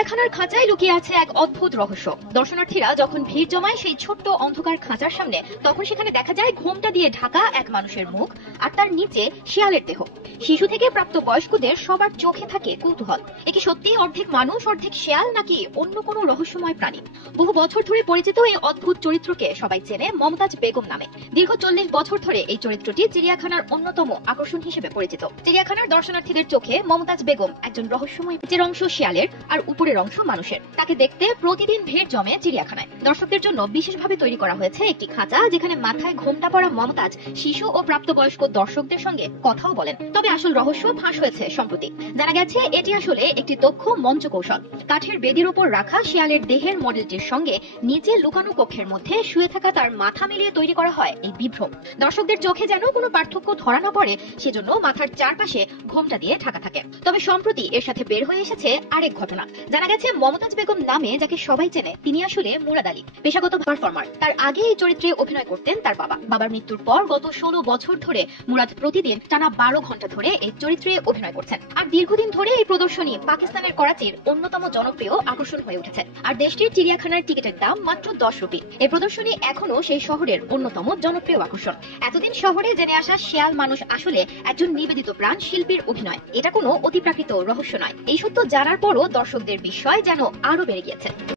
চিড়িয়াখানার খাঁচায় লুকিয়ে আছে এক অদ্ভুত রহস্য। দর্শনার্থীরা যখন ভিড় জমায় সেই ছোট্ট অন্ধকার খাঁচার সামনে, তখন সেখানে দেখা যায় ঘোমটা দিয়ে ঢাকা এক মানুষের মুখ, আর তার নিচে শিয়ালের দেহ। শিশু থেকে প্রাপ্ত বয়স্কদের সবার চোখে থাকে কৌতূহল। এ কি সত্যি অর্ধেক মানুষ অর্ধেক শিয়াল, নাকি অন্য কোনো রহস্যময় প্রাণী? বহু বছর ধরে পরিচিত এই অদ্ভুত চরিত্রকে সবাই চেনে মমতাজ বেগম নামে। দীর্ঘ 40 বছর ধরে এই চরিত্রটি চিড়িয়াখানার অন্যতম আকর্ষণ হিসেবে পরিচিত। চিড়িয়াখানার দর্শনার্থীদের চোখে মমতাজ বেগম একজন রহস্যময়, নিচের অংশ শিয়ালের আর উপরের অংশ মানুষের। তাকে দেখতে প্রতিদিন ভিড় জমে চিড়িয়াখানায়। দর্শকদের জন্য বিশেষভাবে তৈরি করা হয়েছে একটি খাঁচা, যেখানে মাথায় ঘোমটা পরা মমতাজ শিশু ও প্রাপ্তবয়স্ক দর্শকদের সঙ্গে কথাও বলেন। তবে আসল রহস্য ফাঁস হয়েছে সম্প্রতি। জানা গেছে এটি আসলে একটি দক্ষ মঞ্চ কৌশল। কাঠের বেদির উপর রাখা শিয়ালের দেহের মডেলটির সঙ্গে নিচে লুকানো কক্ষের মধ্যে শুয়ে থাকা তার মাথা মিলিয়ে তৈরি করা হয় এই বিভ্রম। দর্শকদের চোখে যেন কোনো পার্থক্য ধরা না পড়ে, সেজন্য মাথার চারপাশে ঘোমটা দিয়ে ঢাকা থাকে। তবে সম্প্রতি এর সাথে বের হয়ে এসেছে আরেক ঘটনা। জানা গেছে মমতাজ বেগম নামে যাকে সবাই চেনে, তিনি আসলে মুরাদ আলী, পেশাগত পারফর্মার। তার আগে এই চরিত্রে অভিনয় করতেন তার বাবা। বাবার মৃত্যুর পর গত 16 বছর ধরে মুরাদ প্রতিদিন টানা 12 ঘন্টা ধরে এই চরিত্রে অভিনয় করছেন। আর দীর্ঘদিন ধরে এই প্রদর্শনী পাকিস্তানের করাচির অন্যতম জনপ্রিয় আকর্ষণ হয়ে উঠেছে। আর দেশটির চিড়িয়াখানার টিকিটের দাম মাত্র 10 রুপি। এই প্রদর্শনী এখনো সেই শহরের অন্যতম জনপ্রিয় আকর্ষণ। এতদিন শহরে জেনে আসা শিয়াল মানুষ আসলে একজন নিবেদিত প্রাণ শিল্পীর অভিনয়। এটা কোনো অতিপ্রাকৃত রহস্য নয়। এই সত্য জানার পরও দর্শকদের বিস্ময় যেন আরো বেড়ে গিয়েছে।